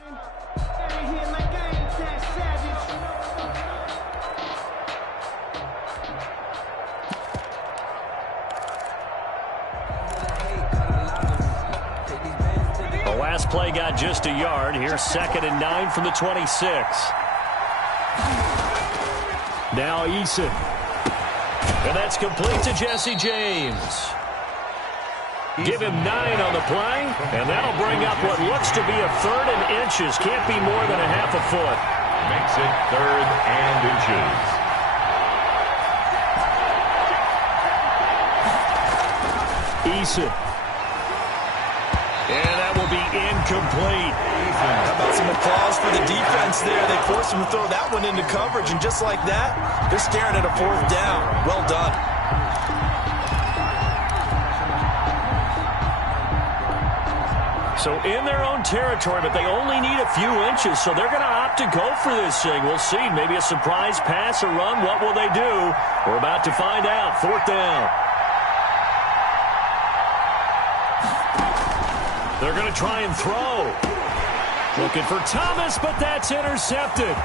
The last play got just a yard. Here's 2nd and 9 from the 26. Now Eason. And that's complete to Jesse James. Give him 9 on the play, and that'll bring up what looks to be a 3rd and inches. Can't be more than a half a foot. Makes it 3rd and inches. Eason. And that will be incomplete. How about some applause for the defense there? They forced him to throw that one into coverage, and just like that, they're staring at a 4th down. Well done. So in their own territory, but they only need a few inches, so they're going to opt to go for this thing. We'll see. Maybe a surprise pass or run. What will they do? We're about to find out. 4th down. They're going to try and throw. Looking for Thomas, but that's intercepted.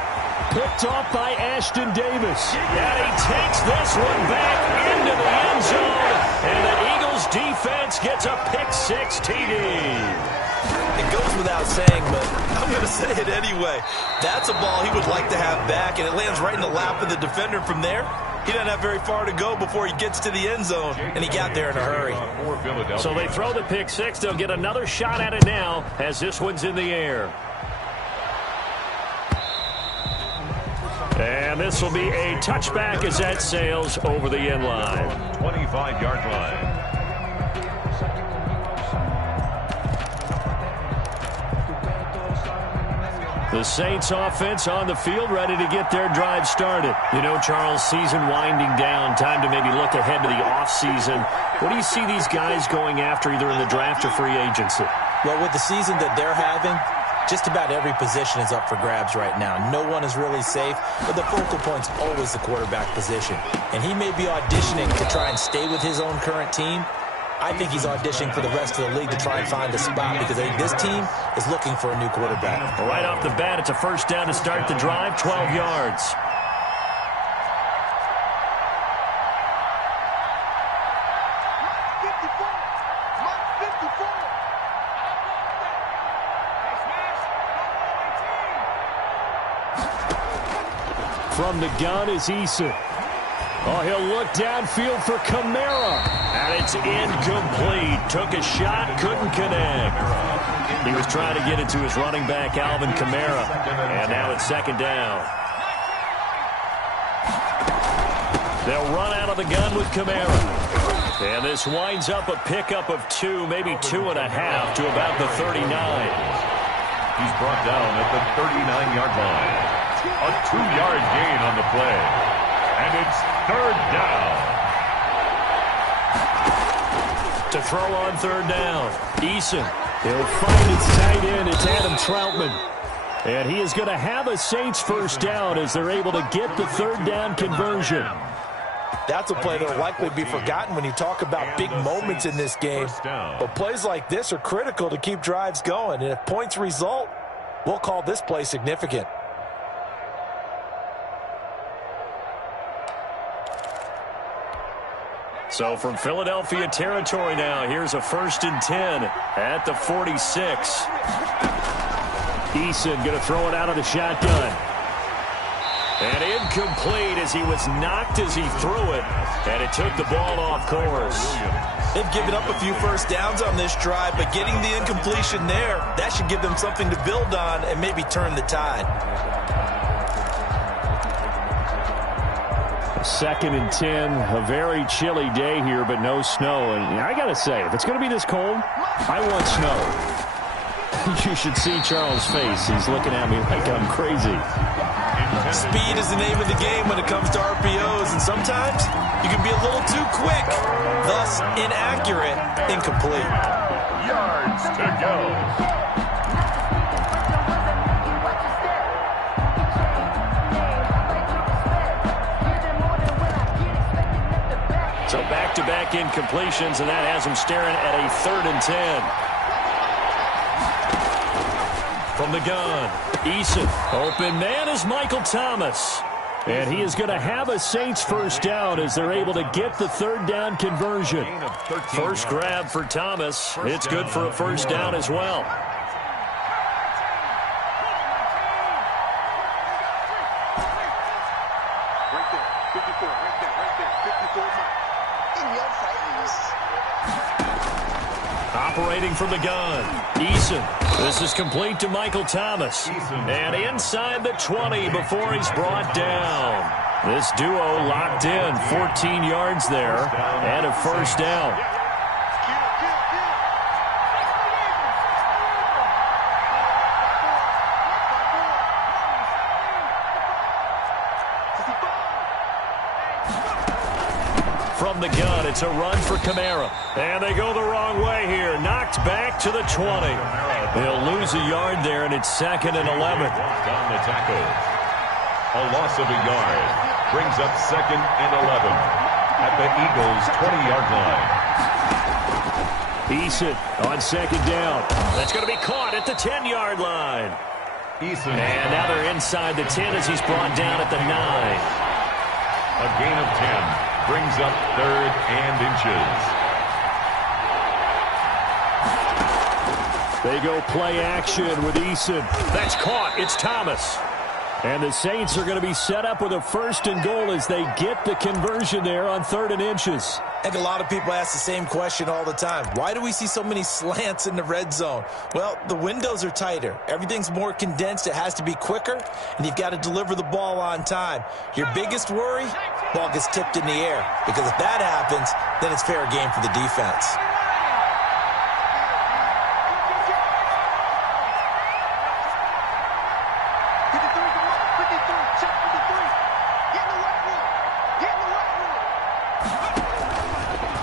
Picked off by Ashton Davis. And he takes this one back into the end zone. And the Eagles defense gets a pick-6 TD. It goes without saying, but I'm going to say it anyway. That's a ball he would like to have back, and it lands right in the lap of the defender from there. He doesn't have very far to go before he gets to the end zone, and he got there in a hurry. So they throw the pick-6. They'll get another shot at it now as this one's in the air. And this will be a touchback as that sails over the end line. 25-yard line. The Saints offense on the field, ready to get their drive started. You know, Charles, season winding down, time to maybe look ahead to the offseason. What do you see these guys going after either in the draft or free agency? Well, with the season that they're having, just about every position is up for grabs right now. No one is really safe, but the focal point's always the quarterback position. And he may be auditioning to try and stay with his own current team. I think he's auditioning for the rest of the league to try and find a spot because I think this team is looking for a new quarterback. Right off the bat, it's a 1st down to start the drive, 12 yards. From the gun is Eason. Oh, he'll look downfield for Kamara. And it's incomplete. Took a shot, couldn't connect. He was trying to get it to his running back, Alvin Kamara. And now it's 2nd down. They'll run out of the gun with Kamara. And this winds up a pickup of 2, maybe 2.5 to about the 39. He's brought down at the 39-yard line. A 2-yard gain on the play. And it's 3rd down. To throw on 3rd down, Eason. He'll find its tight end. It's Adam Troutman. And he is going to have a Saints 1st down as they're able to get the 3rd down conversion. That's a play that will likely be forgotten when you talk about big moments in this game. But plays like this are critical to keep drives going. And if points result, we'll call this play significant. So from Philadelphia territory now, here's a 1st and 10 at the 46. Eason going to throw it out of the shotgun. And incomplete as he was knocked as he threw it. And it took the ball off course. They've given up a few 1st downs on this drive, but getting the incompletion there, that should give them something to build on and maybe turn the tide. 2nd and 10, a very chilly day here, but no snow. And I got to say, if it's going to be this cold, I want snow. You should see Charles' face. He's looking at me like I'm crazy. Speed is the name of the game when it comes to RPOs, and sometimes you can be a little too quick, thus inaccurate, incomplete. Yards to go. So back-to-back incompletions, and that has him staring at a 3rd and 10. From the gun, Eason. Open man is Michael Thomas. And he is going to have a Saints first down as they're able to get the third down conversion. First grab for Thomas. It's good for a first down as well. Right there, 54, right there, 54 in your face. Operating from the gun, Eason. This is complete to Michael Thomas. And inside the 20 before he's brought down. This duo locked in, 14 yards there, and a first down. From the gun, it's a run for Kamara. And they go the wrong way here. Knocked back to the 20. They'll lose a yard there, and it's 2nd and 11. Down the tackle. A loss of a yard. Brings up 2nd and 11 at the Eagles' 20-yard line. Eason on 2nd down. That's going to be caught at the 10-yard line. Eason. And now they're inside the 10 as he's brought down at the 9. A gain of 10. Brings up 3rd and inches. They go play action with Eason. That's caught. It's Thomas. And the Saints are going to be set up with a 1st and goal as they get the conversion there on 3rd and inches. I think a lot of people ask the same question all the time. Why do we see so many slants in the red zone? Well, the windows are tighter. Everything's more condensed. It has to be quicker, and you've got to deliver the ball on time. Your biggest worry? Ball gets tipped in the air. Because if that happens, then it's fair game for the defense.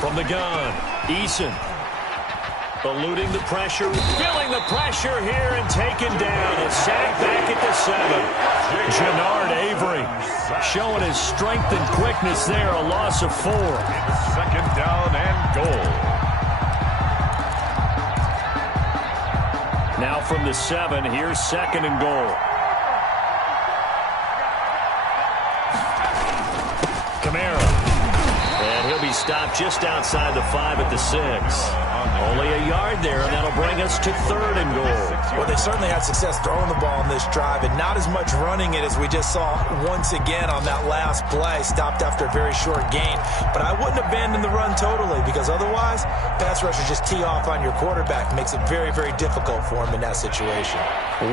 From the gun, Eason. Eluding the pressure, feeling the pressure here and taken down. A sack back at the 7. Jannard Avery showing his strength and quickness there. A loss of 4. 2nd down and goal. Now from the 7, here's 2nd and goal. Kamara. And he'll be stopped just outside the 5 at the 6. Only a yard there, and that'll bring us to 3rd and goal. Well, they certainly had success throwing the ball on this drive, and not as much running it as we just saw once again on that last play. Stopped after a very short gain. But I wouldn't abandon the run totally, because otherwise, pass rushers just tee off on your quarterback. Makes it very, very difficult for him in that situation.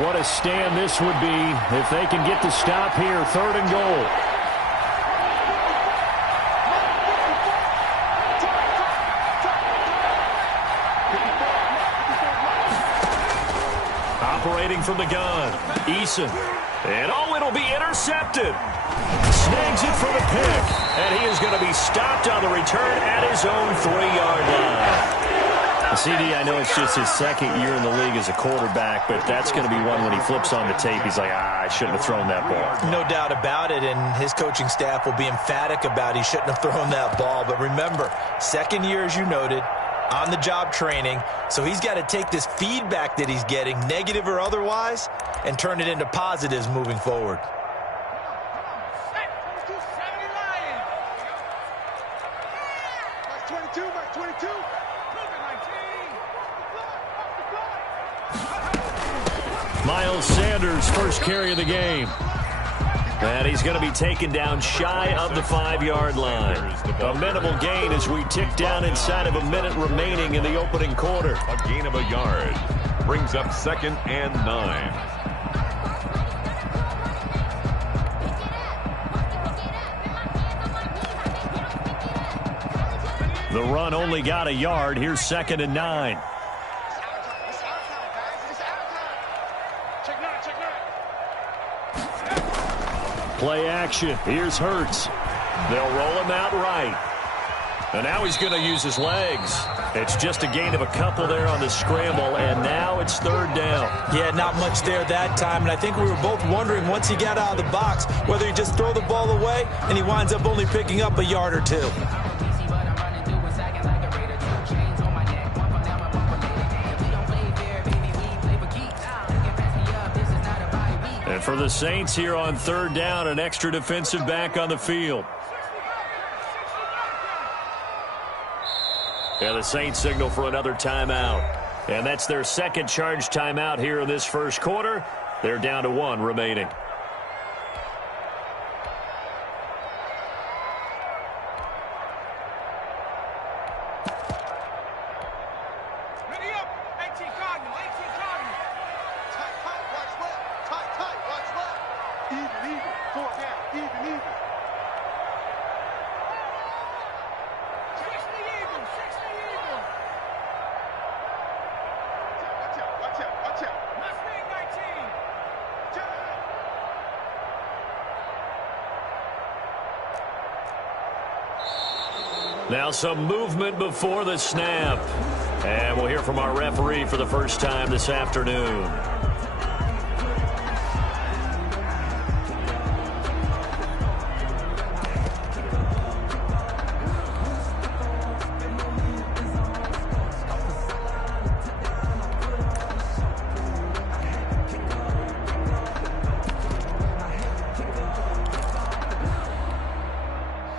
What a stand this would be if they can get the stop here. 3rd and goal. Operating from the gun, Eason. And it'll be intercepted. Snags it for the pick. And he is going to be stopped on the return at his own 3-yard line. CD, I know it's just his 2nd year in the league as a quarterback, but that's going to be one when he flips on the tape. He's like, I shouldn't have thrown that ball. No doubt about it, and his coaching staff will be emphatic about he shouldn't have thrown that ball. But remember, 2nd year, as you noted, on-the-job training, so he's got to take this feedback that he's getting, negative or otherwise, and turn it into positives moving forward. Miles Sanders, first carry of the game. And he's going to be taken down shy of the 5-yard line. A minimal gain as we tick down inside of a minute remaining in the opening quarter. A gain of a yard. Brings up 2nd and 9. The run only got a yard. Here's 2nd and 9. Play action. Here's Hurts. They'll roll him out right. And now he's going to use his legs. It's just a gain of a couple there on the scramble, and now it's 3rd down. Yeah, not much there that time, and I think we were both wondering once he got out of the box whether he just throw the ball away and he winds up only picking up a yard or 2. And for the Saints here on third down, an extra defensive back on the field. Yeah, the Saints signal for another timeout. And that's their second charge timeout here in this first quarter. They're down to 1 remaining. Now some movement before the snap. And we'll hear from our referee for the first time this afternoon.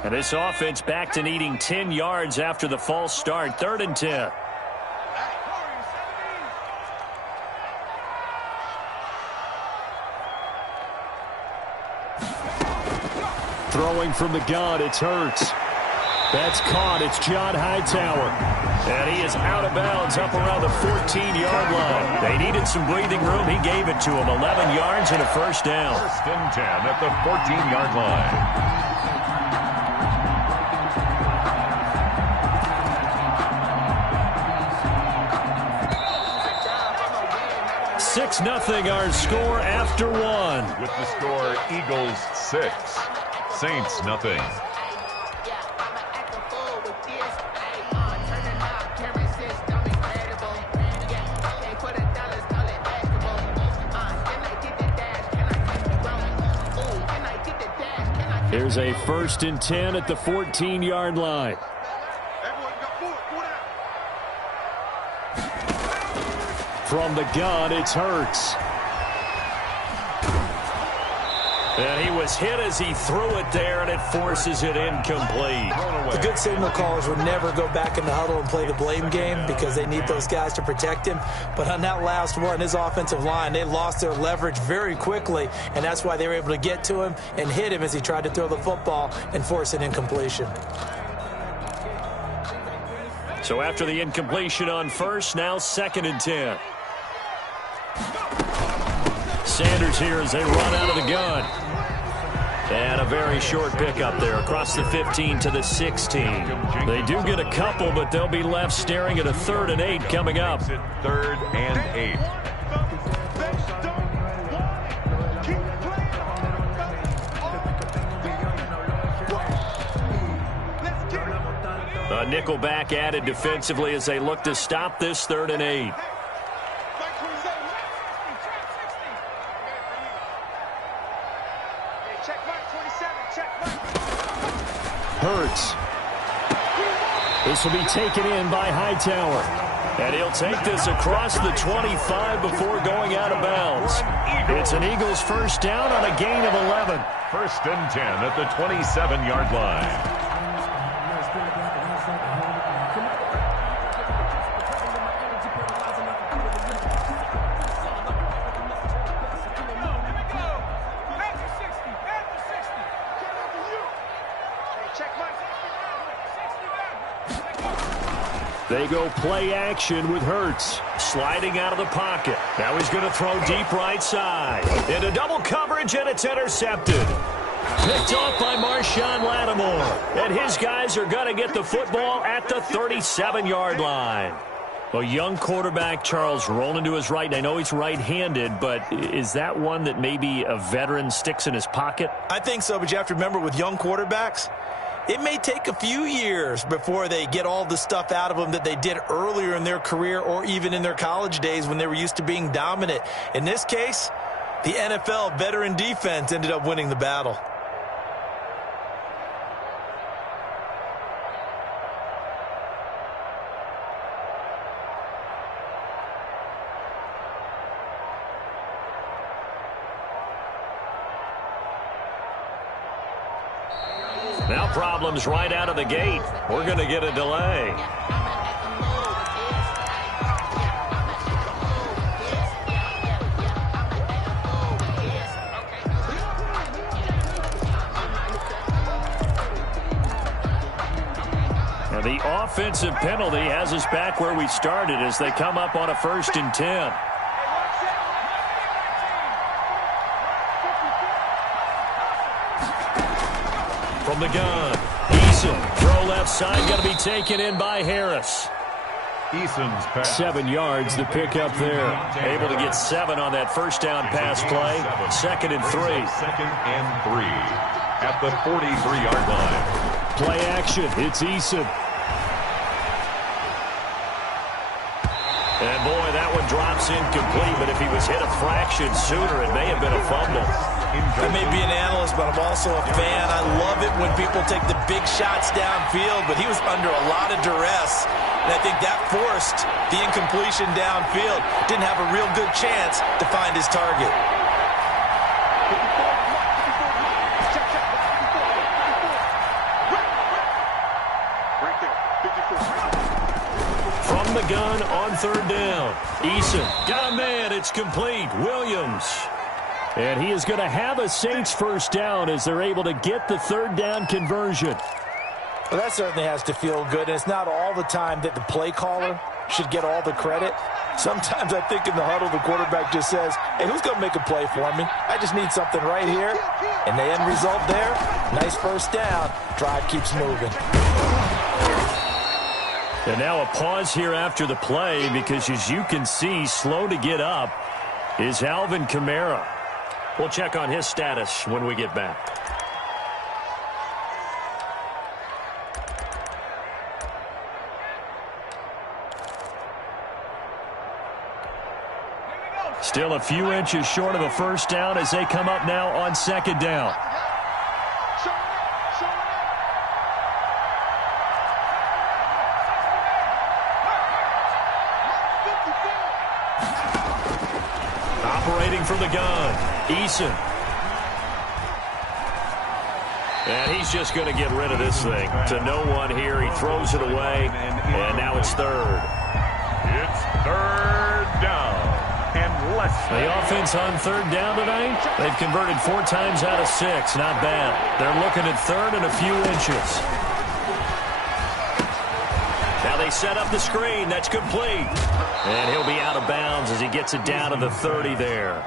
And this offense back to needing 10 yards after the false start. 3rd and 10. Throwing from the gun, it's Hurts. That's caught. It's John Hightower. And he is out of bounds up around the 14-yard line. They needed some breathing room. He gave it to them. 11 yards and a first down. 1st and 10 at the 14-yard line. 6-0 our score after 1. With the score, Eagles 6, Saints nothing. Here's a 1st and 10 at the 14-yard line. From the gun, it's Hurts. And he was hit as he threw it there, and it forces it incomplete. The good signal callers would never go back in the huddle and play the blame game because they need those guys to protect him. But on that last one, his offensive line, they lost their leverage very quickly, and that's why they were able to get to him and hit him as he tried to throw the football and force an incompletion. So after the incompletion on first, now 2nd and 10. Sanders here as they run out of the gun. And a very short pickup there across the 15 to the 16. They do get a couple, but they'll be left staring at a 3rd and 8 coming up. 3rd and 8. A nickel back added defensively as they look to stop this 3rd and 8. Hurts. This will be taken in by Hightower. And he'll take this across the 25 before going out of bounds. It's an Eagles first down on a gain of 11. 1st and 10 at the 27-yard line. They go play action with Hurts. Sliding out of the pocket. Now he's going to throw deep right side. Into double coverage, and it's intercepted. Picked off by Marshawn Lattimore. And his guys are going to get the football at the 37-yard line. Well, young quarterback Charles rolling to his right. I know he's right-handed, but is that one that maybe a veteran sticks in his pocket? I think so, but you have to remember with young quarterbacks, it may take a few years before they get all the stuff out of them that they did earlier in their career or even in their college days when they were used to being dominant. In this case, the NFL veteran defense ended up winning the battle. problems right out of the gate. We're going to get a delay. And the offensive penalty has us back where we started as they come up on a 1st and 10. From the gun, Eason, throw left side, going to be taken in by Harris. Eason's pass. 7 yards to pick up there. Able to get 7 on that first down pass play. 2nd and 3. 2nd and 3 at the 43-yard line. Play action. It's Eason. And boy, that one drops incomplete, but if he was hit a fraction sooner, it may have been a fumble. I may be an analyst, but I'm also a fan. I love it when people take the big shots downfield, but he was under a lot of duress, and I think that forced the incompletion downfield. Didn't have a real good chance to find his target. From the gun on 3rd down. Eason got a man. It's complete. Williams. And he is going to have a Saints first down as they're able to get the 3rd down conversion. Well, that certainly has to feel good. And it's not all the time that the play caller should get all the credit. Sometimes I think in the huddle, the quarterback just says, hey, who's going to make a play for me? I just need something right here. And the end result there, nice first down. Drive keeps moving. And now a pause here after the play because, as you can see, slow to get up is Alvin Kamara. We'll check on his status when we get back. Still a few inches short of a first down as they come up now on 2nd down. Operating from the gun, Eason. And he's just going to get rid of this thing to no one here. He throws it away, and now it's 3rd. It's 3rd down. And less. The offense on 3rd down tonight, they've converted 4 times out of 6. Not bad. They're looking at 3rd and a few inches. Now they set up the screen. That's complete. And he'll be out of bounds as he gets it down to the 30 there.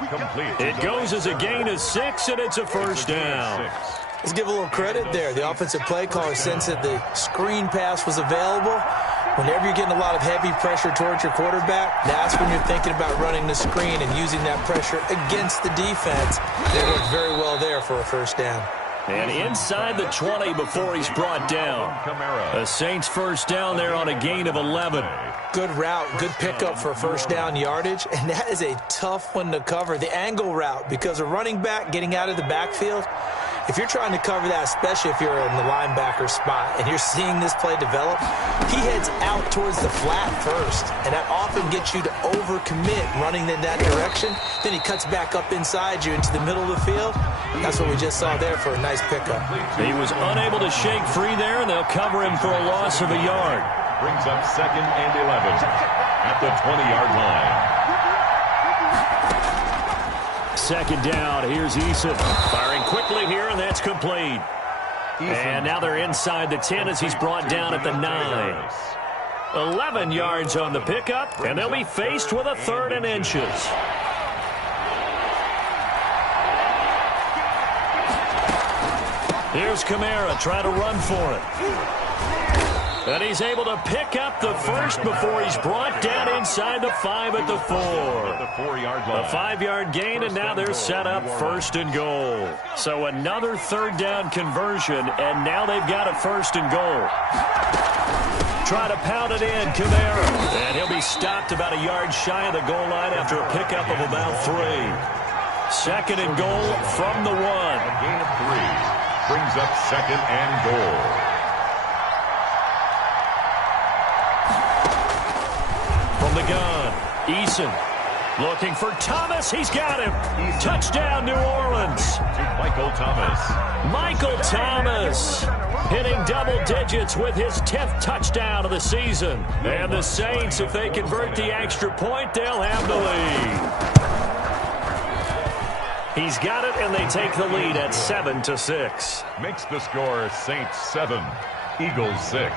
It goes as a gain of 6, and it's a first down. Let's give a little credit there. The offensive play caller sensed that the screen pass was available. Whenever you're getting a lot of heavy pressure towards your quarterback, that's when you're thinking about running the screen and using that pressure against the defense. They worked very well there for a first down. And inside the 20 before he's brought down. A Saints first down there on a gain of 11. Good route, good pickup for first down yardage, and that is a tough one to cover. The angle route, because a running back getting out of the backfield, if you're trying to cover that, especially if you're in the linebacker spot and you're seeing this play develop, he heads out towards the flat first, and that often gets you to overcommit running in that direction. Then he cuts back up inside you into the middle of the field. That's what we just saw there for a nice pickup. He was unable to shake free there, and they'll cover him for a loss of a yard. Brings up 2nd and 11 at the 20-yard line. 2nd down, here's Eason. Firing quickly here, and that's complete. And now they're inside the 10 as he's brought down at the 9. 11 yards on the pickup, and they'll be faced with a 3rd and inches. Here's Kamara trying to run for it. And he's able to pick up the first before he's brought down inside the 5 at the 4. A 5-yard gain, and now they're set up 1st and goal. So another 3rd down conversion, and now they've got a 1st and goal. Try to pound it in, Kamara. And he'll be stopped about a yard shy of the goal line after a pickup of about 3. 2nd and goal from the 1. A gain of 3 brings up 2nd and goal. From the gun, Eason. Looking for Thomas. He's got him. Touchdown, New Orleans. To Michael Thomas. Michael Thomas hitting double digits with his 10th touchdown of the season. And the Saints, if they convert the extra point, they'll have the lead. He's got it, and they take the lead at 7-6. Makes the score Saints 7, Eagles 6.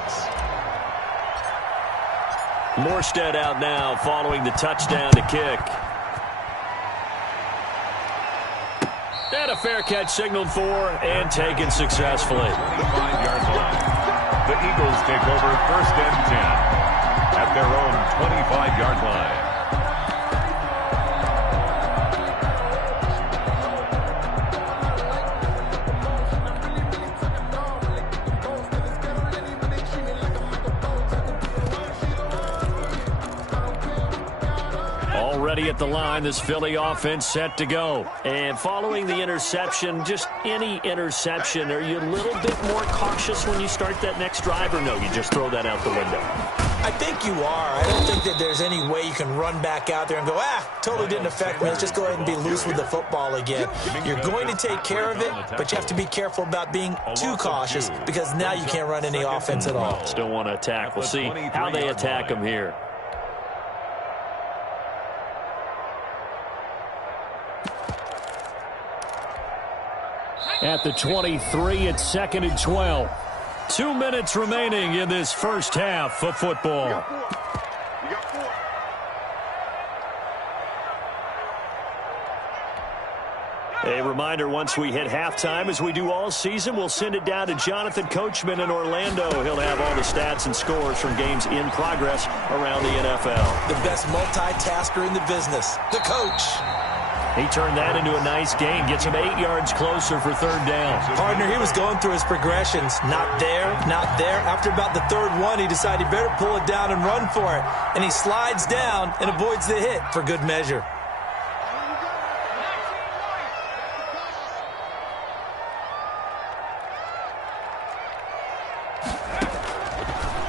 Morstead out now following the touchdown to kick. And a fair catch signaled for and taken successfully. 25-yard line. The Eagles take over 1st and 10 at their own 25-yard line. Already at the line, this Philly offense set to go. And following the interception, just any interception, are you a little bit more cautious when you start that next drive, or no, you just throw that out the window? I think you are. I don't think that there's any way you can run back out there and go, totally didn't affect me. Let's just go ahead and be loose with the football again. You're going to take care of it, but you have to be careful about being too cautious because now you can't run any offense at all. Still want to attack. We'll see how they attack them here. At the 23, it's 2nd and 12. 2 minutes remaining in this first half of football. You got 4. A reminder, once we hit halftime, as we do all season, we'll send it down to Jonathan Coachman in Orlando. He'll have all the stats and scores from games in progress around the NFL. The best multitasker in the business, the coach. He turned that into a nice gain, gets him 8 yards closer for 3rd down. Partner, he was going through his progressions. Not there, not there. After about the 3rd one, he decided he better pull it down and run for it. And he slides down and avoids the hit for good measure.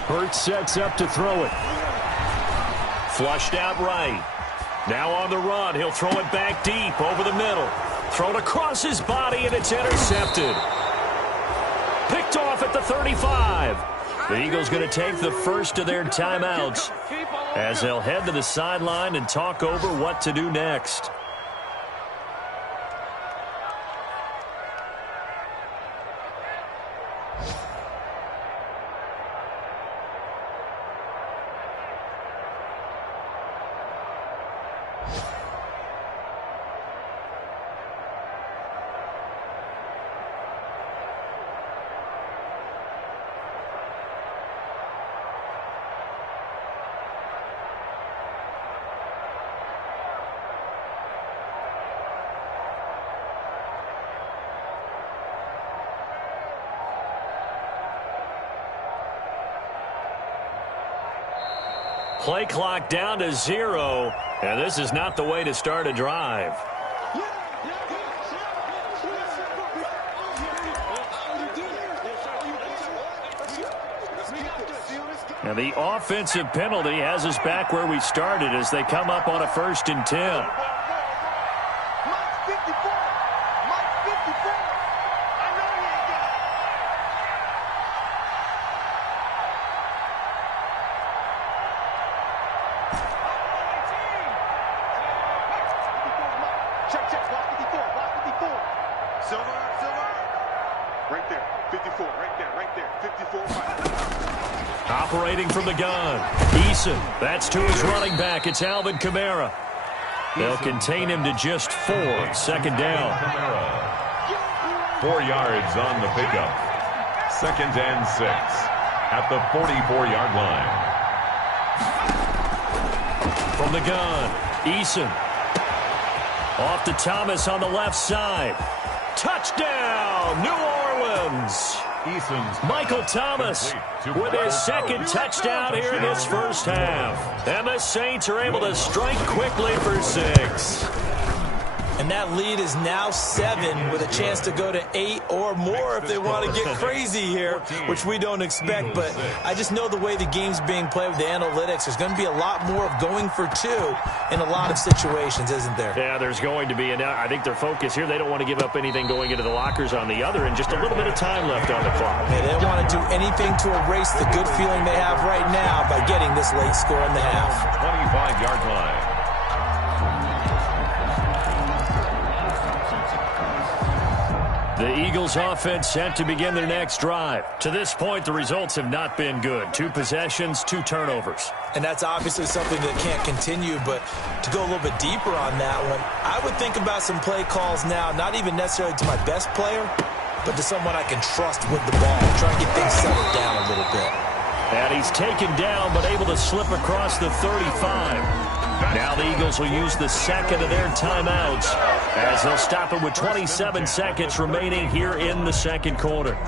Hurts sets up to throw it. Flushed out right. Now on the run, he'll throw it back deep over the middle. Thrown across his body, and it's intercepted. Picked off at the 35. The Eagles going to take the first of their timeouts as they'll head to the sideline and talk over what to do next. Play clock down to 0, and this is not the way to start a drive. And the offensive penalty has us back where we started as they come up on a 1st and 10. Operating from the gun, Eason. That's to his running back. It's Alvin Kamara. They'll contain him to just 4. 2nd down. 4 yards on the pickup. 2nd and 6 at the 44-yard line. From the gun, Eason. Off to Thomas on the left side. Touchdown, New Orleans. Michael Thomas with his 2nd touchdown here in this first half. And the Saints are able to strike quickly for 6. And that lead is now 7 with a chance to go to 8 or more if they want to get crazy here, which we don't expect. But I just know the way the game's being played with the analytics, there's going to be a lot more of going for 2 in a lot of situations, isn't there? Yeah, there's going to be. And I think their focus here, they don't want to give up anything going into the lockers on the other, and just a little bit of time left on the clock. Yeah, they don't want to do anything to erase the good feeling they have right now by getting this late score in the half. 25-yard line. The Eagles offense set to begin their next drive. To this point, the results have not been good. 2 possessions, 2 turnovers. And that's obviously something that can't continue, but to go a little bit deeper on that one, I would think about some play calls now, not even necessarily to my best player, but to someone I can trust with the ball, try and get things settled down a little bit. And he's taken down, but able to slip across the 35. Now the Eagles will use the second of their timeouts as they'll stop it with 27 seconds remaining here in the second quarter.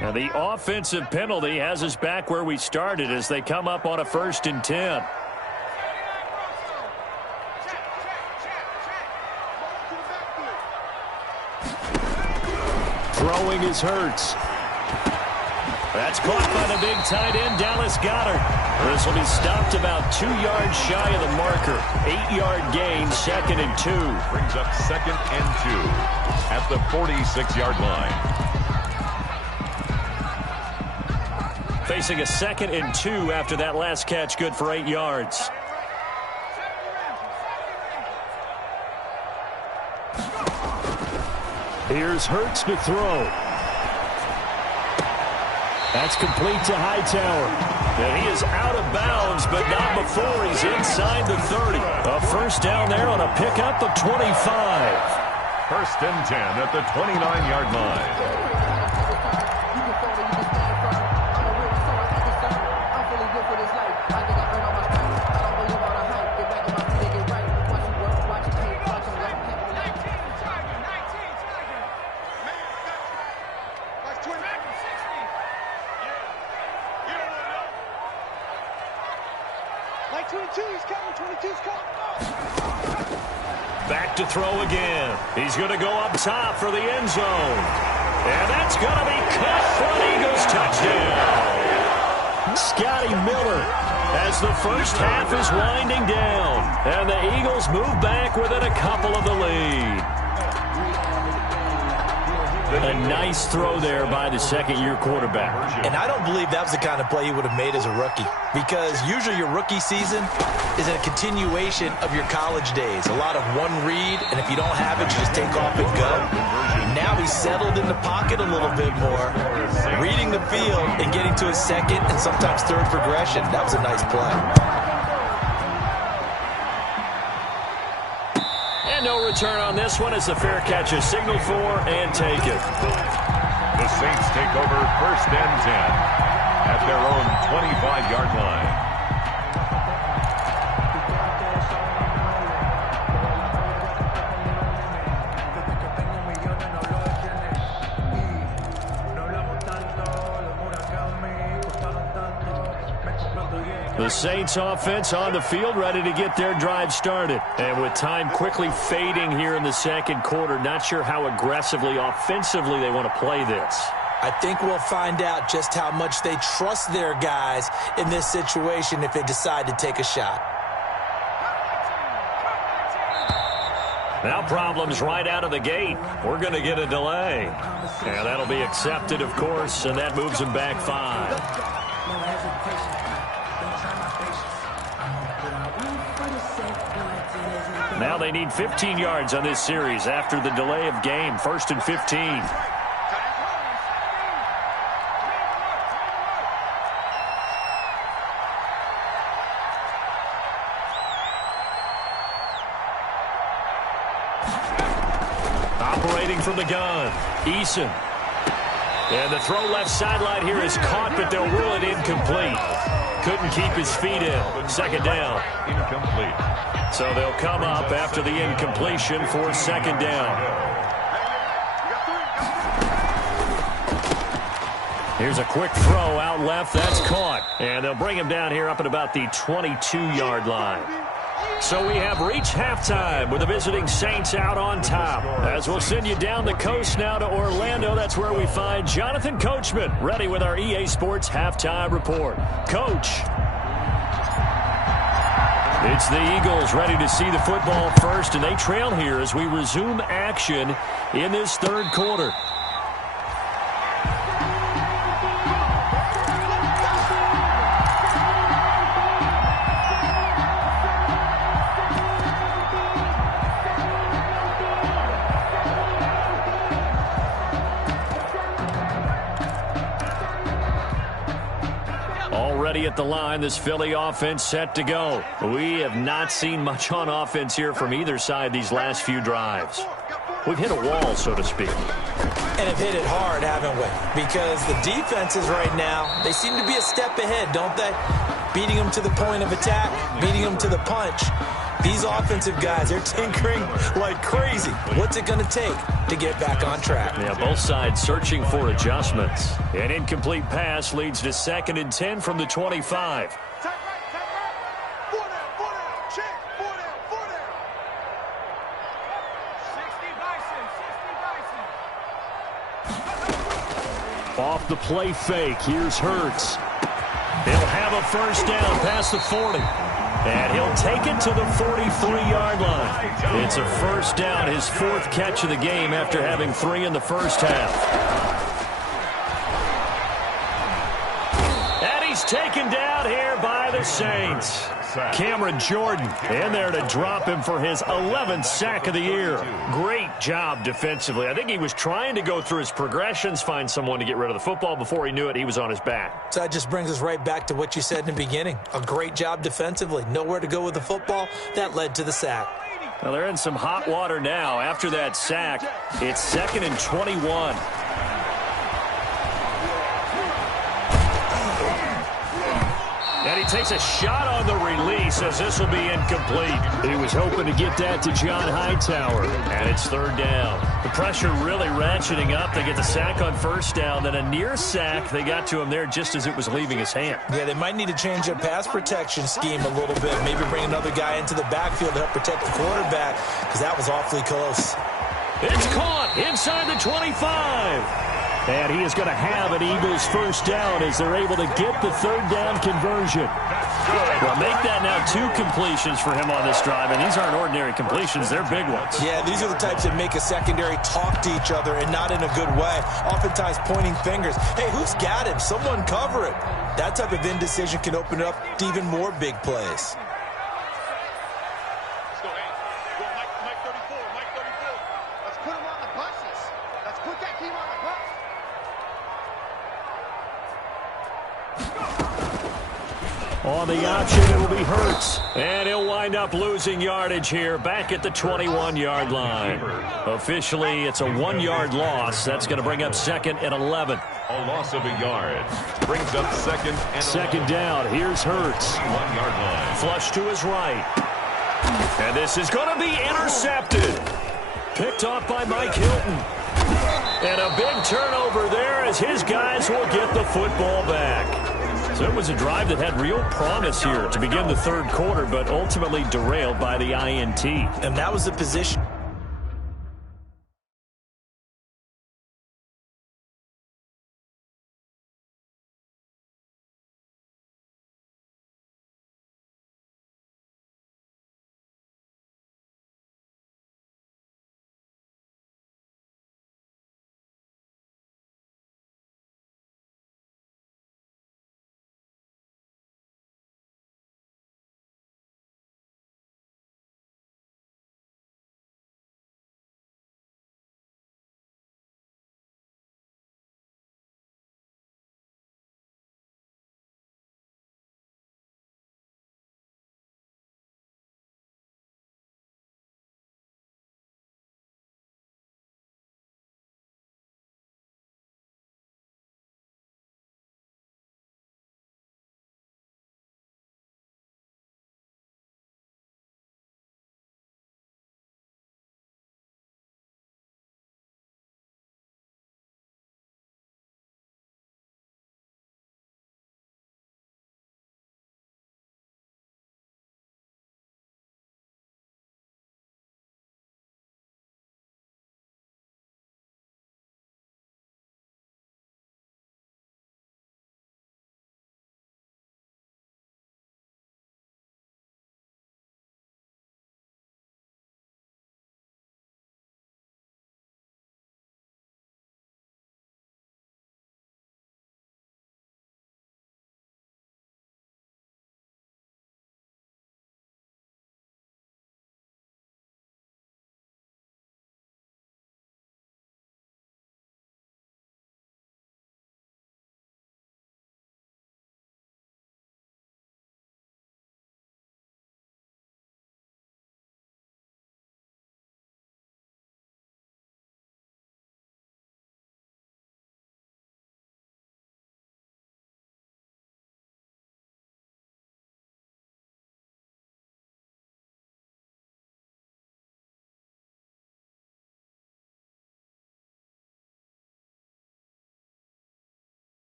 Now the offensive penalty has us back where we started as they come up on a 1st and 10. Throwing is Hurts. That's caught by the big tight end, Dallas Goedert. This will be stopped about 2 yards shy of the marker. 8-yard gain, 2nd and 2. Brings up 2nd and 2 at the 46-yard line. Facing a 2nd and 2 after that last catch, good for 8 yards. Here's Hurts to throw. That's complete to Hightower. And he is out of bounds, but not before he's inside the 30. A first down there on a pickup of 25. 1st and 10 at the 29-yard line. Back to throw again. He's going to go up top for the end zone. And that's going to be caught for an Eagles touchdown. Scotty Miller as the first half is winding down. And the Eagles move back within a couple of the lead. A nice throw there by the second-year quarterback. And I don't believe that was the kind of play he would have made as a rookie, because usually your rookie season is a continuation of your college days. A lot of one read, and if you don't have it, you just take off and go. Now he's settled in the pocket a little bit more, reading the field and getting to his second and sometimes third progression. That was a nice play. No return on this one as the fair catch is signaled for and taken. The Saints take over 1st and 10 at their own 25-yard line. The Saints offense on the field, ready to get their drive started. And with time quickly fading here in the second quarter, not sure how aggressively, offensively they want to play this. I think we'll find out just how much they trust their guys in this situation if they decide to take a shot. Now problems right out of the gate. We're going to get a delay. And that'll be accepted, of course, and that moves him back 5. Now they need 15 yards on this series after the delay of game. 1st and 15. Operating from the gun, Eason. And the throw left sideline here is caught, but they'll rule it incomplete. Couldn't keep his feet in. 2nd down. Incomplete. So they'll come up after the incompletion for 2nd down. Here's a quick throw out left. That's caught. And they'll bring him down here up at about the 22-yard line. So we have reached halftime with the visiting Saints out on top. As we'll send you down the coast now to Orlando, that's where we find Jonathan Coachman ready with our EA Sports halftime report. Coach. It's the Eagles ready to see the football first, and they trail here as we resume action in this 3rd quarter. Already at the line, this Philly offense set to go. We have not seen much on offense here from either side these last few drives. We've hit a wall, so to speak. And have hit it hard, haven't we? Because the defenses right now, they seem to be a step ahead, don't they? Beating them to the point of attack, beating them to the punch. These offensive guys, they're tinkering like crazy. What's it going to take to get back on track? Yeah, both sides searching for adjustments. An incomplete pass leads to 2nd and 10 from the 25. Off the play fake, here's Hurts. He'll have a 1st down past the 40. And he'll take it to the 43-yard line. It's a 1st down, his 4th catch of the game after having 3 in the 1st half. And he's taken down here by the Saints. Cameron Jordan in there to drop him for his 11th sack of the year. Great job defensively. I think he was trying to go through his progressions, find someone to get rid of the football. Before he knew it, he was on his back. So that just brings us right back to what you said in the beginning. A great job defensively. Nowhere to go with the football. That led to the sack. Well, they're in some hot water now. After that sack, it's 2nd and 21. And he takes a shot on the release as this will be incomplete. He was hoping to get that to John Hightower. And it's 3rd down. The pressure really ratcheting up. They get the sack on 1st down. Then a near sack. They got to him there just as it was leaving his hand. Yeah, they might need to change their pass protection scheme a little bit. Maybe bring another guy into the backfield to help protect the quarterback, because that was awfully close. It's caught inside the 25. And he is going to have an Eagles 1st down as they're able to get the 3rd down conversion. Well, make that now 2 completions for him on this drive, and these aren't ordinary completions. They're big ones. Yeah, these are the types that make a secondary talk to each other, and not in a good way. Oftentimes pointing fingers. Hey, who's got him? Someone cover it. That type of indecision can open it up to even more big plays. On the option, it will be Hurts. And he'll wind up losing yardage here back at the 21-yard line. Officially, it's a 1-yard loss. That's going to bring up 2nd and 11. A loss of a yard. Brings up 2nd and 2nd down. Here's Hurts. 1-yard line. Flush to his right. And this is going to be intercepted. Picked off by Mike Hilton. And a big turnover there as his guys will get the football back. So it was a drive that had real promise here to begin the 3rd quarter, but ultimately derailed by the INT. And that was the position.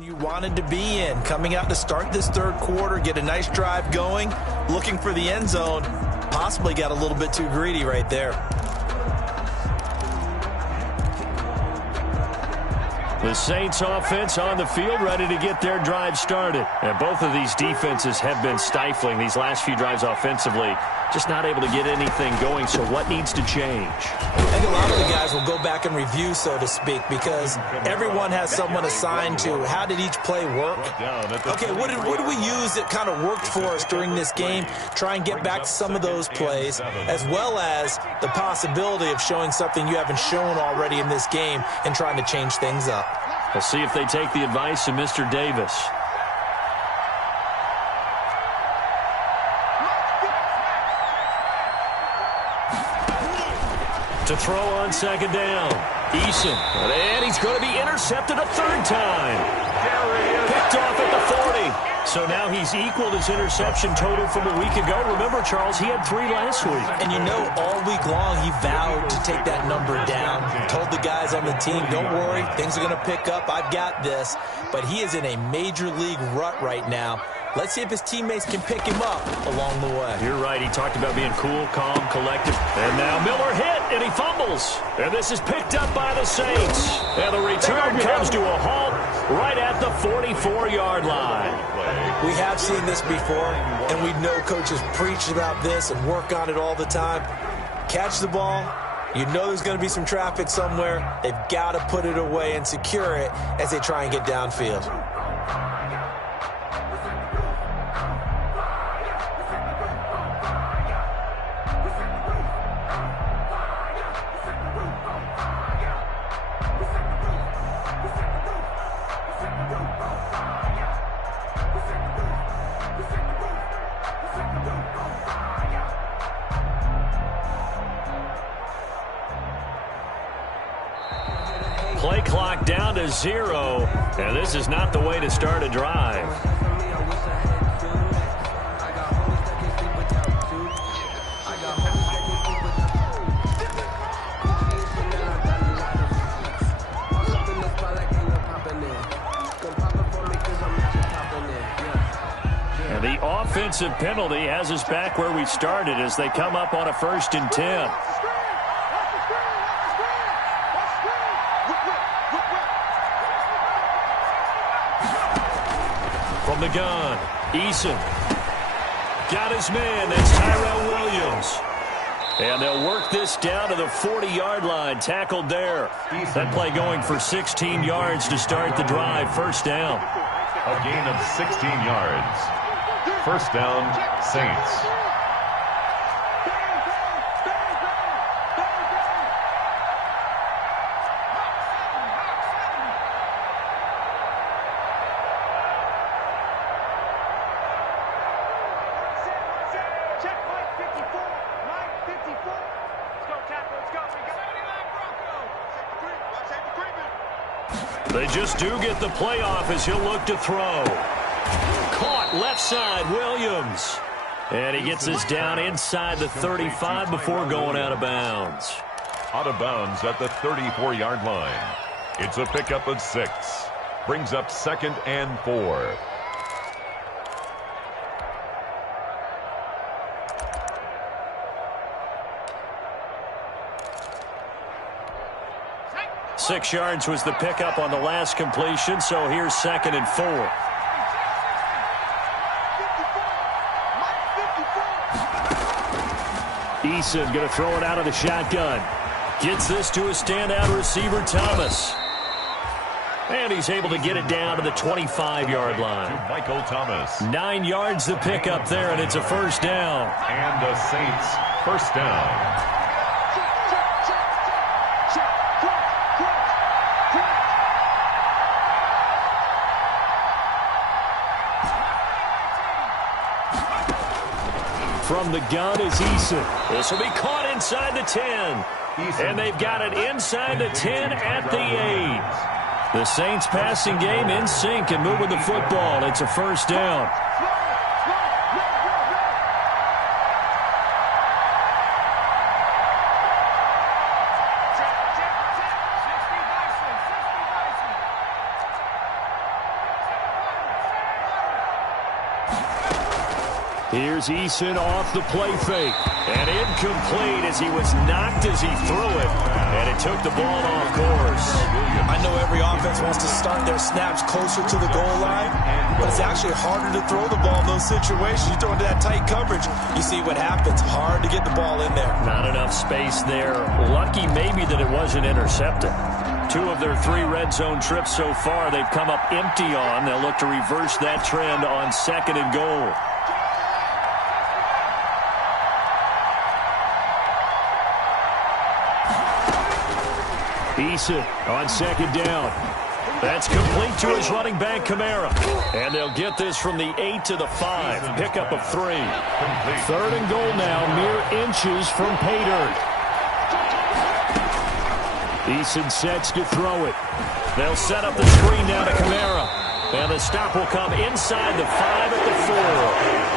You wanted to be in, coming out to start this third quarter, get a nice drive going, looking for the end zone, possibly got a little bit too greedy right there. The Saints offense on the field, ready to get their drive started. And both of these defenses have been stifling these last few drives offensively. Just not able to get anything going, so what needs to change? I think a lot of the guys will go back and review, so to speak, because everyone has someone assigned to how did each play work. Okay, what did we use that kind of worked for us during this game? Try and get back to some of those plays, as well as the possibility of showing something you haven't shown already in this game and trying to change things up. We'll see if they take the advice of Mr. Davis. To throw on second down. Eason. And he's going to be intercepted a third time. Picked off at the 40. So now he's equaled his interception total from a week ago. Remember, Charles, he had 3 last week. And you know, all week long he vowed to take that number down. Told the guys on the team, don't worry, things are going to pick up. I've got this. But he is in a major league rut right now. Let's see if his teammates can pick him up along the way. You're right. He talked about being cool, calm, collected. And now Miller hit, and he fumbles. And this is picked up by the Saints. And the return comes to a halt right at the 44-yard line. We have seen this before, and we know coaches preach about this and work on it all the time. Catch the ball. You know there's going to be some traffic somewhere. They've got to put it away and secure it as they try and get downfield. Play clock down to 0, and this is not the way to start a drive. And the offensive penalty has us back where we started as they come up on a 1st and 10. From the gun, Eason. Got his man, that's Tyrell Williams. And they'll work this down to the 40-yard line, tackled there. That play going for 16 yards to start the drive, 1st down. A gain of 16 yards. 1st down, Saints. They just do get the play off as he'll look to throw. Caught left side, Williams. And he gets us down inside the 35 before going out of bounds. Out of bounds at the 34-yard line. It's a pickup of 6. Brings up 2nd and 4. Six yards was the pickup on the last completion, so here's 2nd and 4. Eason going to throw it out of the shotgun. Gets this to a standout receiver, Thomas. And he's able to get it down to the 25-yard line. To Michael Thomas. 9 yards the pickup there, and it's a 1st down. And the Saints 1st down. From the gun is Eason. This will be caught inside the 10. And they've got it inside the 10 at the 8. The Saints passing game in sync and moving the football. It's a 1st down. Here's Eason off the play fake. And incomplete as he was knocked as he threw it. And it took the ball off course. I know every offense wants to start their snaps closer to the goal line, but it's actually harder to throw the ball in those situations. You throw into that tight coverage, you see what happens. Hard to get the ball in there. Not enough space there. Lucky maybe that it wasn't intercepted. 2 of their 3 red zone trips so far they've come up empty on. They'll look to reverse that trend on 2nd and goal. Eason on 2nd down. That's complete to his running back, Kamara. And they'll get this from the 8 to the 5. Pickup of 3. 3rd and goal now, mere inches from pay dirt. Eason sets to throw it. They'll set up the screen now to Kamara. And the stop will come inside the 5 at the 4.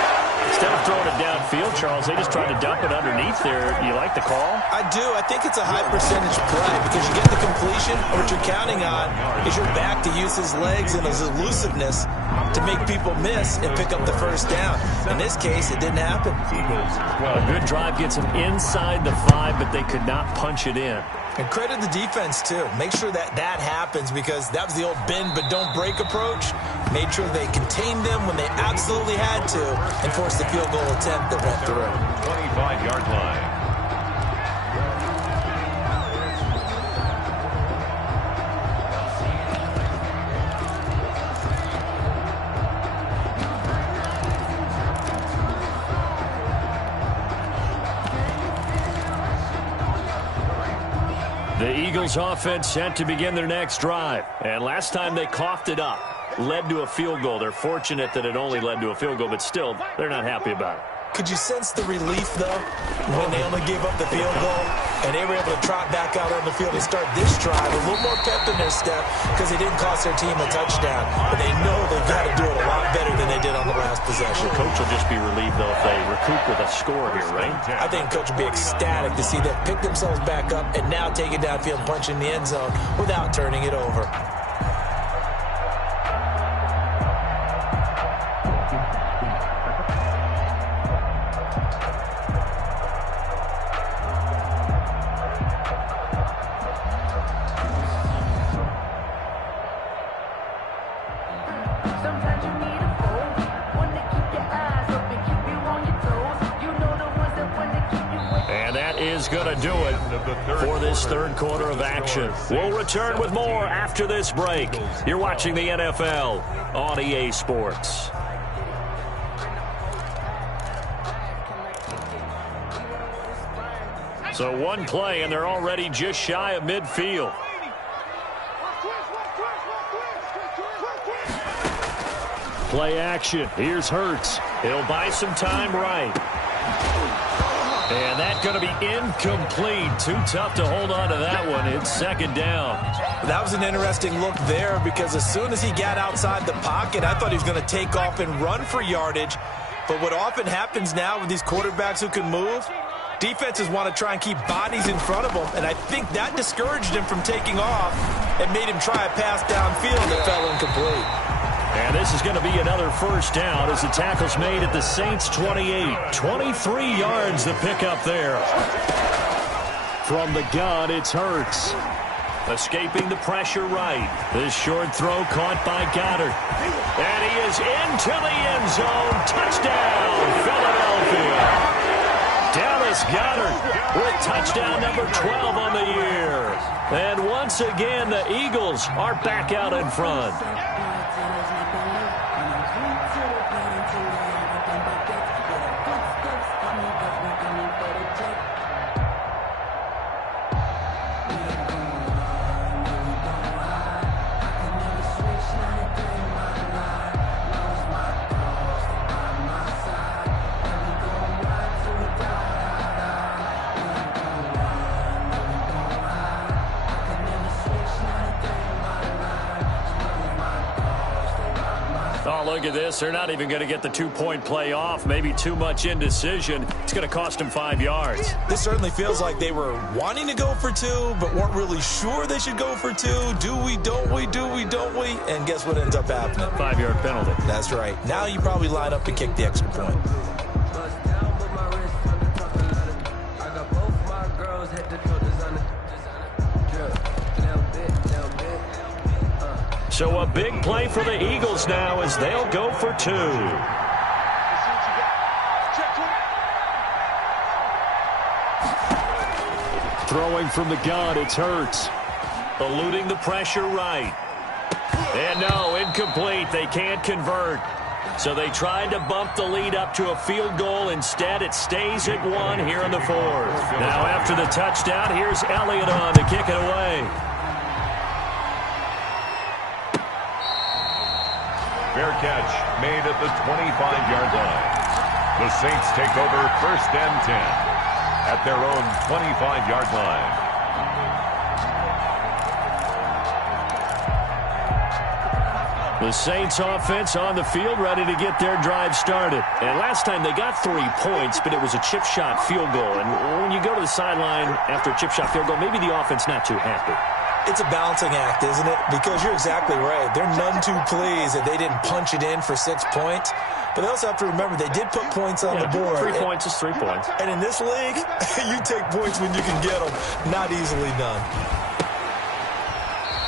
Instead of throwing it downfield, Charles, they just tried to dump it underneath there. Do you like the call? I do. I think it's a high percentage play because you get the completion. What you're counting on is your back to use his legs and his elusiveness to make people miss and pick up the 1st down. In this case, it didn't happen. Well, a good drive gets them inside the 5, but they could not punch it in. And credit the defense, too. Make sure that happens because that was the old bend but don't break approach. Made sure they contained them when they absolutely had to and forced the field goal attempt that went through. 25-yard line. The Eagles offense set to begin their next drive. And last time they coughed it up, led to a field goal. They're fortunate that it only led to a field goal, but still, they're not happy about it. Could you sense the relief, though, when they only gave up the field goal and they were able to trot back out on the field and start this drive? A little more pep in their step because they didn't cost their team a touchdown. But they know they've got to do it a lot better than they did on the last possession. The coach will just be relieved, though, if they recoup with a score here, right? I think coach will be ecstatic to see them pick themselves back up and now take it downfield and punch in the end zone without turning it over. Going to do it for this 3rd quarter of action. We'll return with more after this break. You're watching the NFL on EA Sports. So 1 play, and they're already just shy of midfield. Play action. Here's Hurts. He'll buy some time right. And that's going to be incomplete. Too tough to hold on to that one. It's 2nd down. That was an interesting look there because as soon as he got outside the pocket, I thought he was going to take off and run for yardage. But what often happens now with these quarterbacks who can move, defenses want to try and keep bodies in front of them. And I think that discouraged him from taking off and made him try a pass downfield that fell incomplete. And this is going to be another 1st down as the tackle's made at the Saints' 28. 23 yards the pickup there. From the gun, it's Hurts. Escaping the pressure right. This short throw caught by Goddard. And he is into the end zone. Touchdown, Philadelphia. Dallas Goddard with touchdown number 12 on the year. And once again, the Eagles are back out in front. Oh, look at this. They're not even going to get the 2-point play off. Maybe too much indecision. It's going to cost them 5 yards. This certainly feels like they were wanting to go for 2, but weren't really sure they should go for 2. Do we, don't we, do we, don't we? And guess what ends up happening? 5-yard penalty. That's right. Now you probably line up to kick the extra point. So a big play for the Eagles now as they'll go for 2. Throwing from the gun, it's Hurts. Eluding the pressure right. And no, incomplete. They can't convert. So they tried to bump the lead up to a field goal. Instead, it stays at 1 here in the 4th. Now after the touchdown, here's Elliott on to kick it away. Fair catch made at the 25-yard line. The Saints take over 1st and 10 at their own 25-yard line. The Saints offense on the field, ready to get their drive started. And last time they got 3 points, but it was a chip shot field goal. And when you go to the sideline after a chip shot field goal, maybe the offense not too happy. It's a balancing act, isn't it? Because you're exactly right. They're none too pleased that they didn't punch it in for 6 points. But they also have to remember they did put points on the board. 3 points is 3 points. And in this league, you take points when you can get them. Not easily done.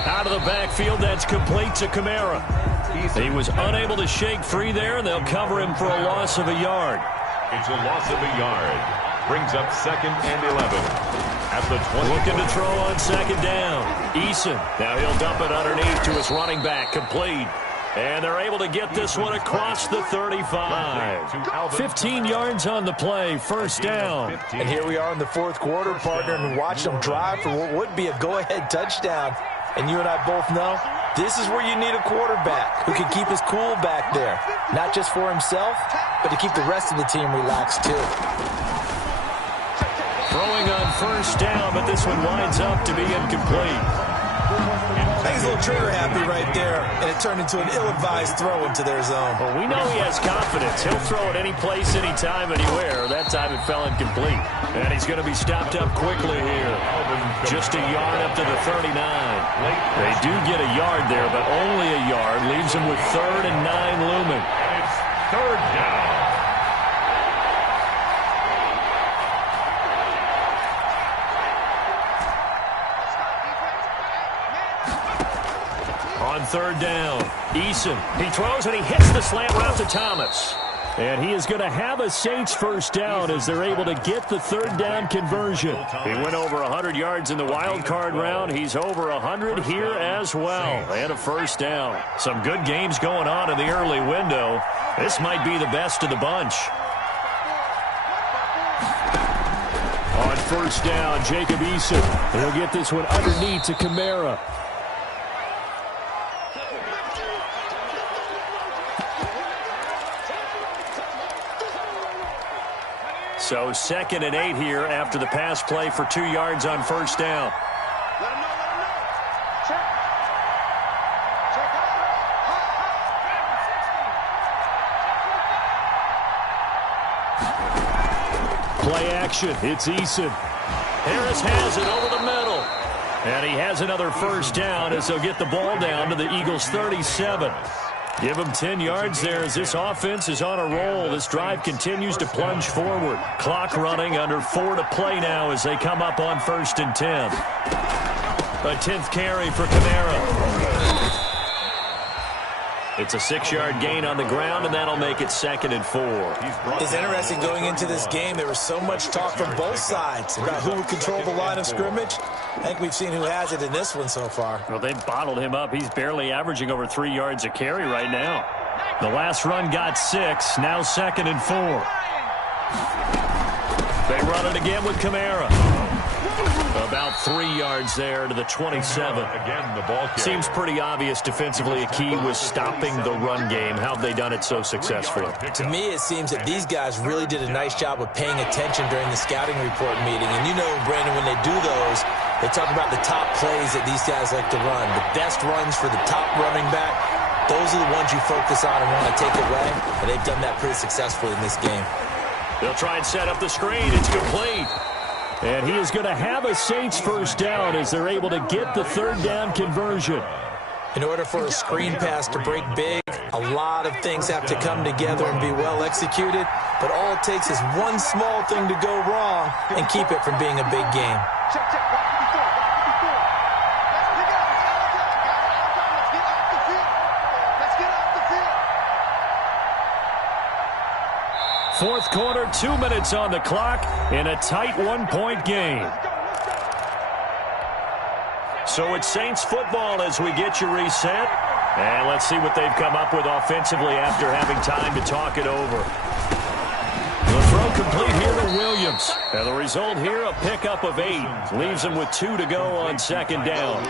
Out of the backfield, that's complete to Kamara. He was unable to shake free there, and they'll cover him for a loss of a yard. It's a loss of a yard. Brings up 2nd and 11 at the 20. Looking to throw on 2nd down. Eason. Now he'll dump it underneath to his running back. Complete. And they're able to get this one across the 35. 15 yards on the play. 1st down. And here we are in the 4th quarter, partner, and watch them drive for what would be a go-ahead touchdown. And you and I both know this is where you need a quarterback who can keep his cool back there. Not just for himself, but to keep the rest of the team relaxed too. Throwing on 1st down, but this one winds up to be incomplete. He's a little trigger happy right there, and it turned into an ill-advised throw into their zone. Well, we know he has confidence. He'll throw it any place, anytime, anywhere. That time it fell incomplete. And he's going to be stopped up quickly here. Just a yard up to the 39. They do get a yard there, but only a yard. Leaves them with 3rd and 9 looming. It's 3rd down. On 3rd down, Eason. He throws and he hits the slant route to Thomas. And he is going to have a Saints 1st down as they're able to get the 3rd down conversion. He went over 100 yards in the wild card round. He's over 100 here as well. And a 1st down. Some good games going on in the early window. This might be the best of the bunch. On 1st down, Jacob Eason. He'll get this one underneath to Kamara. So 2nd and 8 here after the pass play for 2 yards on 1st down. Let him know, let him know. Check. Play action. It's Eason. Harris has it over the middle. And he has another 1st down as they'll get the ball down to the Eagles' 37. Give him 10 yards there as this offense is on a roll. This drive continues to plunge forward. Clock running, under 4 to play now as they come up on 1st and 10. A 10th carry for Kamara. It's a 6-yard gain on the ground, and that'll make it 2nd and 4. It's interesting going into this game. There was so much talk from both sides about who would control the line of scrimmage. I think we've seen who has it in this one so far. Well, they've bottled him up. He's barely averaging over 3 yards a carry right now. The last run got 6. Now 2nd and 4. They run it again with Kamara. About 3 yards there to the 27. Again, the ball carrier. Seems pretty obvious defensively. A key was stopping the run game. How have they done it so successfully? To me, it seems that these guys really did a nice job of paying attention during the scouting report meeting. And you know, Brandon, when they do those, they talk about the top plays that these guys like to run. The best runs for the top running back. Those are the ones you focus on and want to take away. And they've done that pretty successfully in this game. They'll try and set up the screen. It's complete. And he is going to have a Saints 1st down as they're able to get the 3rd down conversion. In order for a screen pass to break big, a lot of things have to come together and be well executed. But all it takes is one small thing to go wrong and keep it from being a big game. Check. Fourth quarter, 2 minutes on the clock in a tight one-point game. So it's Saints football as we get you reset. And let's see what they've come up with offensively after having time to talk it over. The throw complete here to Williams. And the result here, a pickup of 8. Leaves them with 2 to go on second down.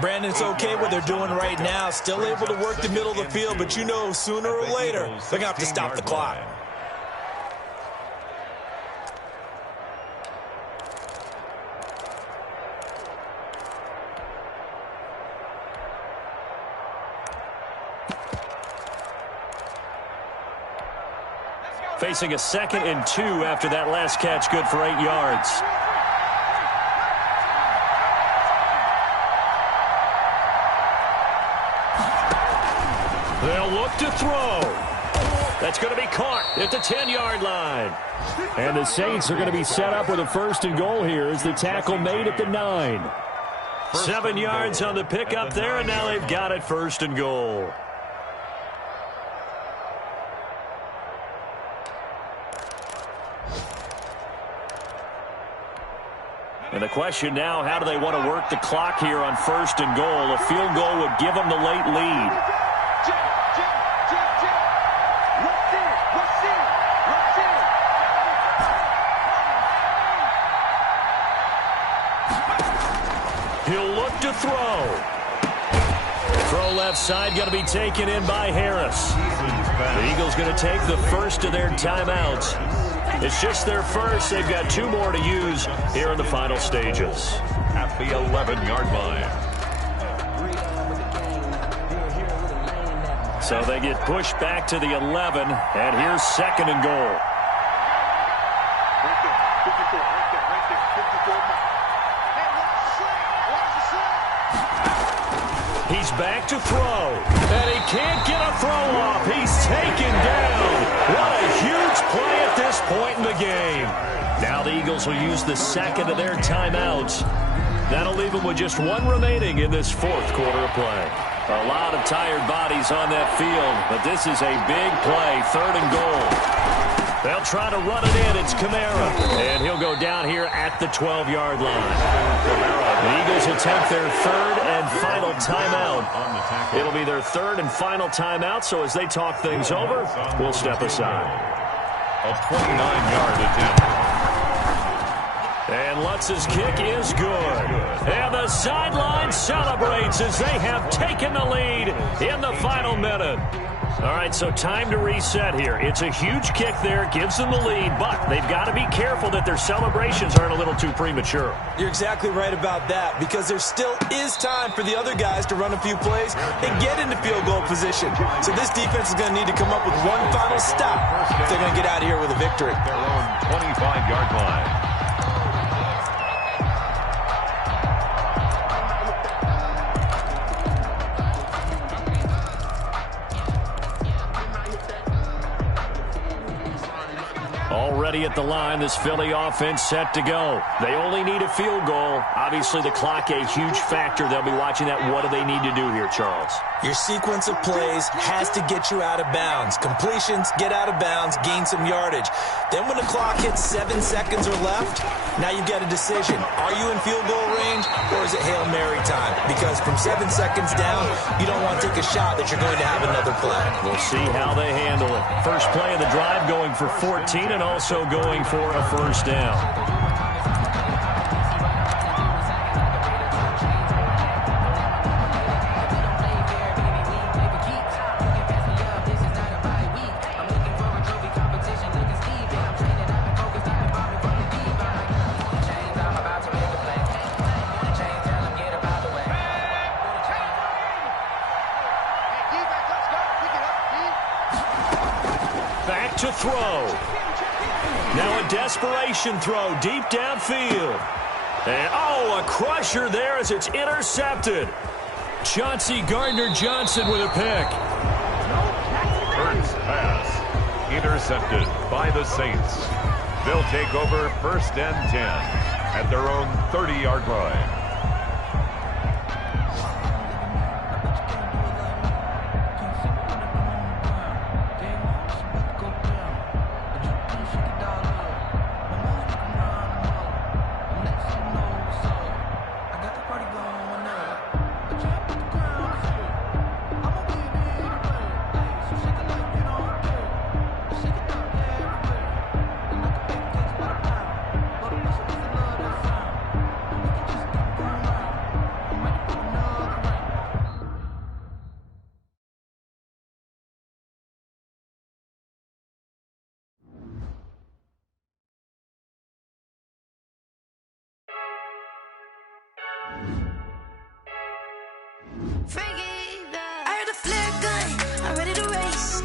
Brandon, it's okay what they're doing right now. Still able to work the middle of the field, but you know sooner or later they're going to have to stop the clock. Facing a 2nd and 2 after that last catch, good for 8 yards. They'll look to throw. That's going to be caught at the 10-yard line. And the Saints are going to be set up with a 1st and goal here as the tackle made at the 9. 7 yards on the pickup there, and now they've got it 1st and goal. And the question now, how do they want to work the clock here on 1st and goal? A field goal would give them the late lead. He'll look to throw. Throw left side, going to be taken in by Harris. The Eagles going to take the first of their timeouts. It's just their first. They've got 2 more to use here in the final stages. At the 11-yard line. So they get pushed back to the 11, and here's 2nd and goal. Right there, 54, right there, 54 miles. Hey, watch the slide. He's back to throw, and he can't get a throw off. He's taken down. What a huge play at this point in the game. Now the Eagles will use the 2nd of their timeouts. That'll leave them with just 1 remaining in this 4th quarter of play. A lot of tired bodies on that field, but this is a big play, 3rd and goal. They'll try to run it in. It's Kamara, and he'll go down here at the 12-yard line. The Eagles attempt their 3rd and final timeout. It'll be their 3rd and final timeout, so as they talk things over, we'll step aside. A 29-yard attempt. And Lutz's kick is good. And the sideline celebrates as they have taken the lead in the final minute. All right, so time to reset here. It's a huge kick there, gives them the lead, but they've got to be careful that their celebrations aren't a little too premature. You're exactly right about that, because there still is time for the other guys to run a few plays and get into field goal position. So this defense is going to need to come up with one final stop if they're going to get out of here with a victory. Their own 25-yard line. Already at the line, this Philly offense set to go. They only need a field goal. Obviously, the clock a huge factor. They'll be watching that. What do they need to do here, Charles? Your sequence of plays has to get you out of bounds. Completions, get out of bounds, gain some yardage. Then when the clock hits 7 seconds or left, now you've got a decision. Are you in field goal range, or is it Hail Mary time? Because from 7 seconds down, you don't want to take a shot that you're going to have another play. We'll see how they handle it. First play of the drive going for 14 and also going for a 1st down. Back to throw. Now a desperation throw deep downfield. And, oh, a crusher there as it's intercepted. Chauncey Gardner-Johnson with a pick. First pass intercepted by the Saints. They'll take over 1st and 10 at their own 30-yard line. I heard a flare gun, I'm ready to race.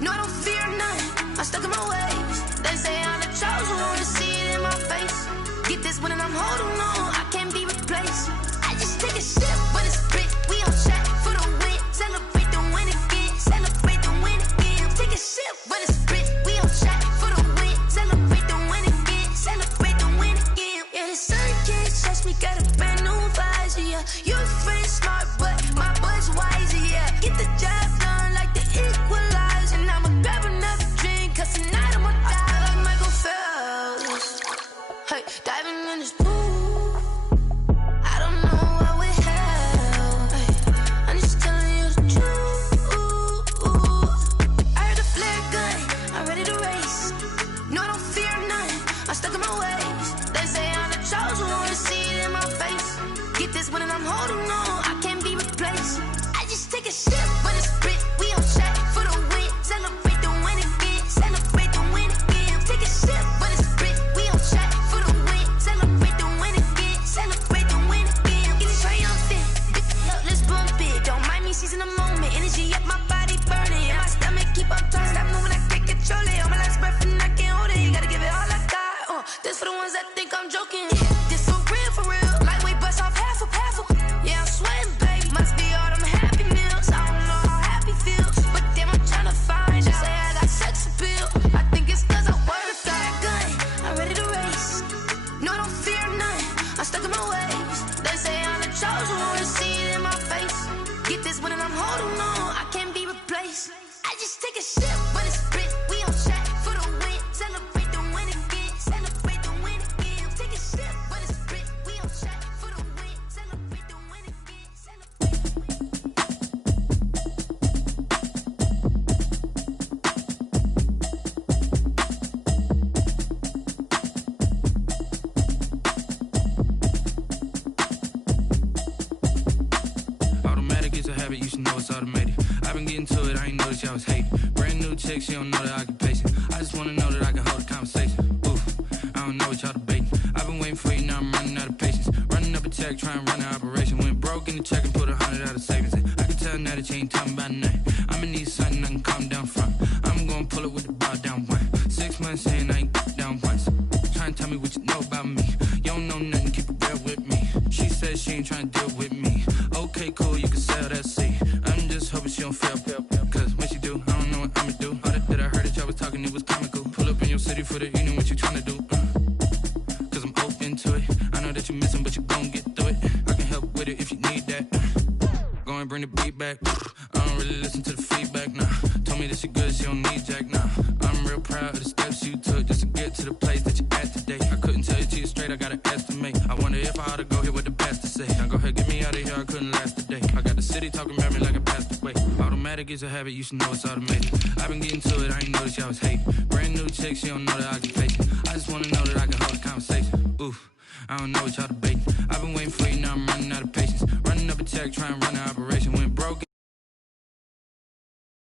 No, I don't fear none, I'm stuck in my ways. They say I'm the chosen one, to see it in my face. Get this one and I'm holding on, I can't be replaced. I just take a sip when it's split, we on track for the win. Celebrate the win again, celebrate the win again. Take a sip when it's split, we on track for the win. Celebrate the win again, celebrate the win again. Yeah, the sun can't touch me, got a brand new visor, yeah. You're friend smart, but my bud's wiser, yeah. Get the job done like the equalizer. And I'ma grab another drink, cause tonight I'ma die like Michael Phelps. Hey, diving in this pool, I don't know what we have. Hey, I'm just telling you the truth. I heard a flare gun, I'm ready to race. No, I don't fear none, I'm stuck in my ways. They say I'm the chosen one, to see it in my face. Get this one and I'm holding on, I can't be replaced. I just take a sip when it's split, we on track for the win. Celebrate the win again, celebrate the win again. Take a sip when it's split, we on track for the win. Celebrate the win again, celebrate the win again. Getting triumphant, let's bump it. Don't mind me seizing the moment, energy up my body burning. And my stomach keep on turning, stop moving, I can't control it. On my last breath and I can't hold it, you gotta give it all I got. This for the ones that think I'm joking. This for real, lightweight bust off half a. Yeah, I'm sweating, baby. Must be all them happy meals. I don't know how happy feels, but damn, I'm trying to find out. Say I got sex appeal. I think it's cause I wear the flag gun. I'm ready to race. No, I don't fear none, I'm stuck in my ways. They say I'm the chosen one, to see it in my face. Get this one and I'm holding on, I can't be replaced. I just take a sip when it's split, we on track for the win. Celebrate the win again, celebrate the win again. Take a sip when it's split, we on track for the win. Celebrate the win again, Automatic is a habit, you should know it's automated. I've been getting to it, I ain't noticed y'all was hating. Brand new chick, she don't know the occupation. I just wanna know that I can hold a conversation. Oof, I don't know what y'all debating. I've been waiting for you, now I'm running out of patience. Running up a check, trying to run an operation. Went broke in the check and put 100 out of savings. I can tell now that you ain't talking about nothing. I'ma need something I can calm down from. I'm gonna pull it with the bar down one. 6 months saying I ain't down once. Trying to tell me what you know about me. You don't know nothing, keep it real with me. She said she ain't trying to deal with me. Okay, cool, you can sell that seat. I'm just hoping she don't fail. Cause when she do, I don't know what I'ma do. All that I heard that y'all was talking, it was comical. Pull up in your city for the evening, what you tryna do? Cause I'm open to it. I know that you're missing, but you gon' get through it. I can help with it if you need that. Go and bring the beat back. I don't really listen to the feedback, nah. Told me that she good, she don't need jack, nah. I'm real proud of the steps you took just to get to the place that you're at today. I couldn't tell you to you straight, I gotta estimate. I wonder if I ought to go here with the best to say. Now go ahead, get me out of here, I couldn't last a day. I got the city talking about me like I passed away. Automatic is a habit, you should know it's automated. I've been getting to it, I ain't noticed y'all was hating. Brand new chick, she don't know the occupation. I just wanna know that I can hold a conversation. Oof, I don't know what y'all debating. I've been waiting for you, now I'm running out of patience. Running up a check, trying to run an operation.